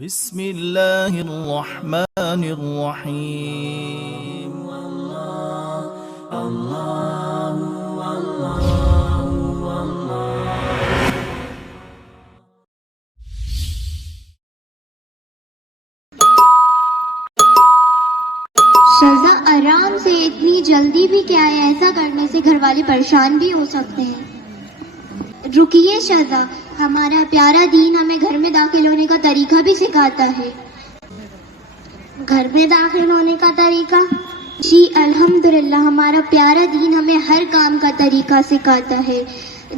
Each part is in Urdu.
بسم اللہ الرحمن الرحیم شذا آرام سے، اتنی جلدی بھی کیا ہے؟ ایسا کرنے سے گھر والے پریشان بھی ہو سکتے ہیں۔ رکیے شذا، ہمارا پیارا دین ہمیں گھر میں داخل ہونے کا طریقہ بھی سکھاتا ہے۔ گھر میں داخل ہونے کا طریقہ؟ جی الحمدللہ، ہمارا پیارا دین ہمیں ہر کام کا طریقہ سکھاتا ہے۔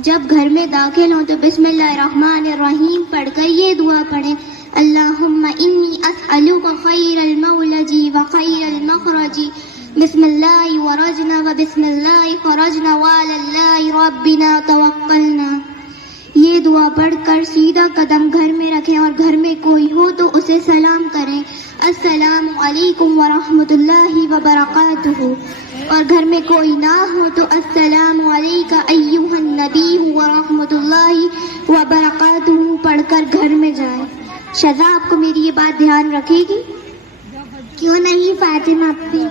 جب گھر میں داخل ہوں تو بسم اللہ الرحمن الرحیم پڑھ کر یہ دعا پڑھیں: اللہم انی اسألک خیر المولج و خیر المخرج، بسم اللہ ورجنا و بسم اللہ خرجنا وعلی اللہ ربنا توکلنا۔ یہ دعا پڑھ کر سیدھا قدم گھر میں رکھیں اور گھر میں کوئی ہو تو اسے سلام کریں: السلام علیکم ورحمۃ اللہ وبرکاتہ، اور گھر میں کوئی نہ ہو تو السلام علیک ایھا النبی ورحمۃ اللہ وبرکاتہ پڑھ کر گھر میں جائیں۔ شذا، آپ کو میری یہ بات دھیان رکھے گی؟ کیوں نہیں فاطمہ اپی؟